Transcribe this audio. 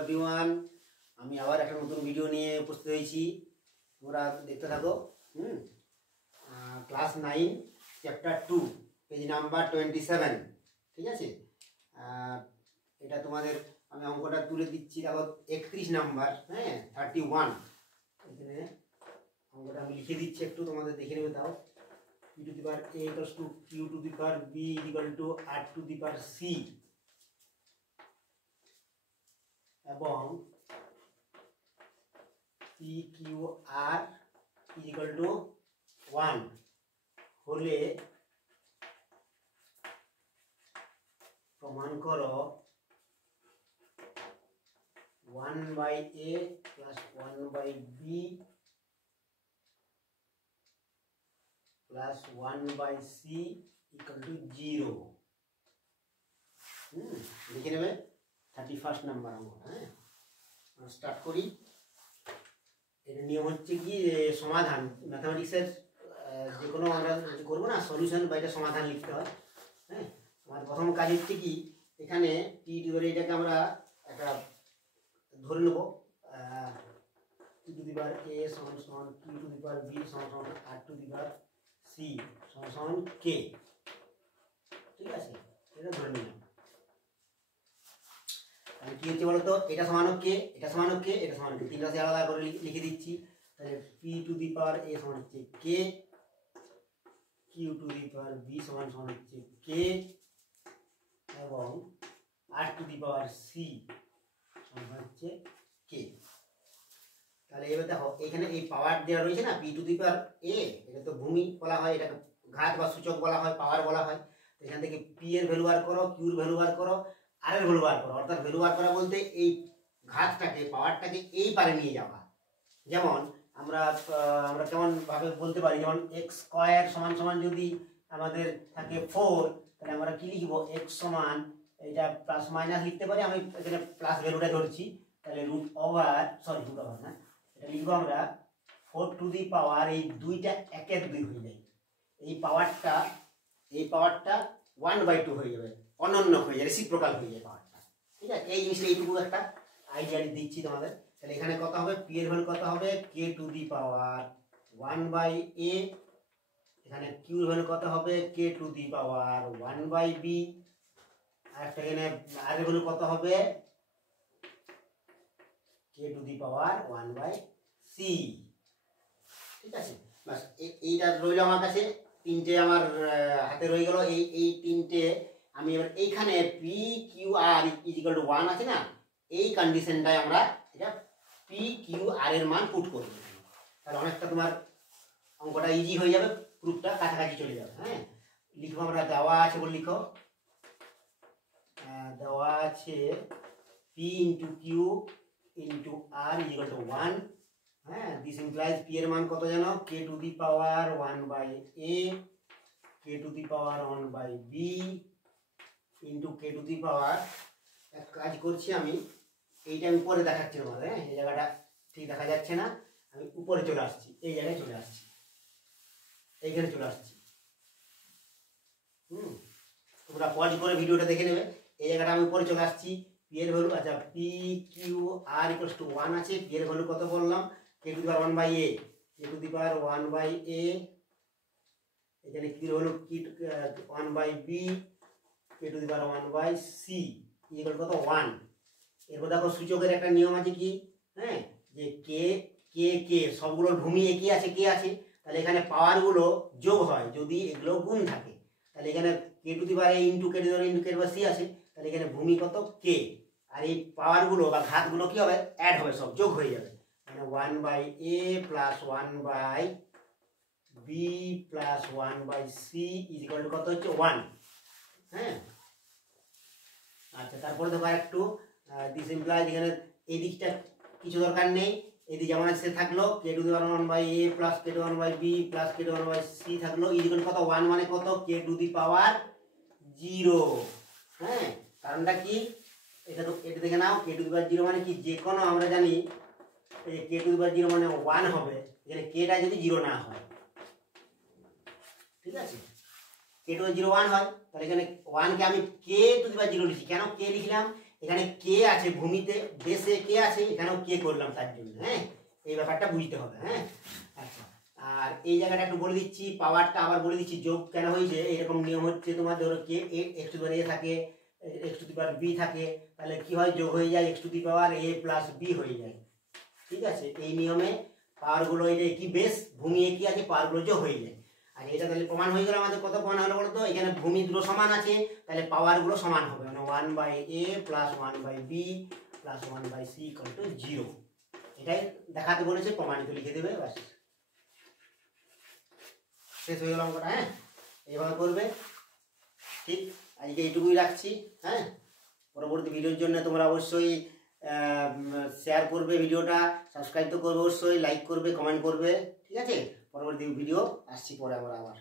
Everyone, আমি আবার একটা নতুন ভিডিও নিয়ে উপস্থিত হয়েছি। তোমরা দেখতে থাকো। Class 9 chapter 2 page number 27। ঠিক আছে, এটা তোমাদের আমি অঙ্কটা তুলে দিচ্ছি। দেখো 31 নাম্বার, 31। এখানে অঙ্কটা আমি লিখে দিচ্ছি, একটু তোমাদের দেখে নেবে। তাও p to the power a equals to q to the power b is equal to r to the power c এবং p q r is equal to 1 হলে প্রমাণ করো 1/a plus 1/b plus 1/c equal to 0। লিখে নেবে 31 number অঙ্ক। Start করি। এর নিয়ম হচ্ছে কি, সমাধান ম্যাথামেটিক্সের যে কোনো আমরা করবো না, সলিউশন বা এটা সমাধান লিখতে হয়। আমার প্রথম কাজ হচ্ছে কি, এখানে টি ধরে এটাকে আমরা একটা ধরে নেবো, q to the power a সমান সমান q to the power b সমান সমান r to the power c সমান সমান k। ঠিক আছে, এটা ধরে নিলাম। তাহলে কি হচ্ছে বলতো, এটা সমান কে, এটা সমান কে, এটা সমান কে, তিনটা আলাদা করে লিখে দিচ্ছি। তাহলে p to the power a সমান হচ্ছে k, q to the power b সমান সমান হচ্ছে k এবং r to the power c সমান হচ্ছে k। তাহলে এবার দেখো এখানে এই পাওয়ার দেওয়া রয়েছে না, p to the power a, এটা তো ভূমি বলা হয়, এটাকে ঘাত বা সূচক বলা হয়, পাওয়ার বলা হয়। তো এখান থেকে p এর ভ্যালু বার করো, q এর ভ্যালু বার করো, r এর ভ্যালু বার করো। অর্থাৎ ভ্যালু বার করা বলতে এই ঘাতটাকে, পাওয়ারটাকে এই পারে নিয়ে যাওয়া। যেমন আমরা কেমন ভাবে বলতে পারি, যেমন x স্কয়ার সমান সমান যদি আমাদের থাকে 4, তাহলে আমরা কি লিখবো, x সমান এটা প্লাস মাইনাস লিখতে পারি। আমি এখানে প্লাস ভ্যালুটা ধরছি। তাহলে রুট ওভার না, এটা লিখবো আমরা 4 টু দি পাওয়ার, এই দুইটা 1-এর 2 হয়ে যায়। এই পাওয়ারটা 1/2 হয়ে যাবে, অনন্য হয়ে যায়, রেসিপ্রোকাল হয়ে যায় পাওয়ারটা। ঠিক আছে, এই জিনিসটা এইটুকু একটা আইডিয়া দিচ্ছি তোমাদের। তাহলে এখানে কত হবে, p এর ভ্যালু কত হবে, k to the power 1/a, এখানে q এর ভ্যালু কত হবে, k to the power 1/b, আর একটা এখানে r এর ভ্যালু কত হবে, k to the power 1/c। ঠিক আছে, বাস এইটা রইল আমার কাছে। তিনটে আমার হাতে রয়ে গেল। এই তিনটে আমি এবার এইখানে p q r is equal to 1 আছে না, এই কন্ডিশনটায় আমরা এটা p q r এর মান পুট করব। তাহলে অনেকটা তোমার অঙ্কটা ইজি হয়ে যাবে, প্রুফটা কাছাকাছি চলে যাবে। লিখবো আমরা, দেওয়া আছে বলে লিখো, দেওয়া আছে p into q into r is equal to 1। This implies p এর মান কত জানো, k to the power 1/a, k to the power 1/b into k to the power, এক কাজ করছি আমি, এইটা আমি উপরে দেখাচ্ছি তোমাদের। এই জায়গাটা ঠিক দেখা যাচ্ছে না, আমি উপরে চলে আসছি, এই জায়গায় চলে আসছি, এইখানে চলে আসছি। তোমরা পজ করে ভিডিওটা দেখে নেবে। এই জায়গাটা আমি উপরে চলে আসছি। p এর ভ্যালু, আচ্ছা p q r equals to 1 আছে। p এর ভ্যালু কত বললাম, k to the power 1/a, k to the power 1/a, এখানে q এর value 1/b, k to the power 1/c equal কত 1। এরপর দেখো সূচকের একটা নিয়ম আছে কি, যে k সবগুলো ভূমি একই আছে, কে আছে, তাহলে এখানে পাওয়ার গুলো যোগ হয় যদি এগুলো গুণ থাকে। তাহলে এখানে k to the power a into k to the power into k to the power c আছে। তাহলে এখানে ভূমি কত k, আর এই পাওয়ার গুলো বা ঘাত গুলো কি হবে, অ্যাড হবে, সব যোগ হয়ে যাবে। মানে 1/a plus 1/b plus 1/c is equal two কত হচ্ছে 1। আচ্ছা, তারপরে দেখো একটু দিস ইমপ্লাইজ, এখানে এই দিকটা কিছু দরকার নেই, এই দিক যেমন আছে থাকলো, k to the power 1/a plus k to the power 1/b plus k to the power 1/c থাকলো, ইজ ইকুয়াল কত 1, মানে কত, k টু দি পাওয়ার 0। কারণটা কি, এটা দেখে নাও, k টু দি পাওয়ার 0 মানে কি, যে কোনো আমরা জানি এই k টু দি পাওয়ার 0 মানে 1 হবে, এখানে k টা যদি 0 না হয়। ঠিক আছে, k টু দি পাওয়ার 0 1 হয়, তাহলে এখানে 1 কে আমি k টু দি পাওয়ার 0 লিখি। কেন k লিখলাম, এখানে কে আছে ভূমিতে, বেসে কে আছে, এখানেও কে করলাম তার জন্য। হ্যাঁ, এই ব্যাপারটা বুঝতে হবে। হ্যাঁ, আচ্ছা, আর এই জায়গাটা একটু বলে দিচ্ছি, পাওয়ারটা আবার বলে দিচ্ছি। যোগ কেন হয়েছে, এরকম নিয়ম হচ্ছে তোমার, ধরো কে x to the power a থাকে, x to the power b থাকে, তাহলে কি হয়, যোগ হয়ে যায় x to the power a plus b হয়ে যায়। ঠিক আছে, এই নিয়মে পাওয়ারগুলো এই যে কি বেস, ভূমি কি আছে, পাওয়ারগুলো যোগ হয়ে যায়। আর এটা তাহলে প্রমাণ হয়ে গেল আমাদের। কত প্রমাণ হলো বলতো, এখানে ভূমি দুটো সমান আছে, তাহলে পাওয়ারগুলো সমান হবে, মানে 1/a plus 1/b plus 1/c equal to 0। এটাই দেখাতে বলেছে, প্রমাণিত লিখে দেবে, ব্যাস শেষ হয়ে গেল অঙ্কটা। হ্যাঁ, এইভাবে করবে। ঠিক, আজকে এইটুকুই রাখছি। হ্যাঁ, পরবর্তী ভিডিওর জন্য তোমরা অবশ্যই শেয়ার করবে ভিডিওটা, সাবস্ক্রাইব তো করবে অবশ্যই, লাইক করবে, কমেন্ট করবে। ঠিক আছে, পরবর্তী ভিডিও আসছি পরে আবার।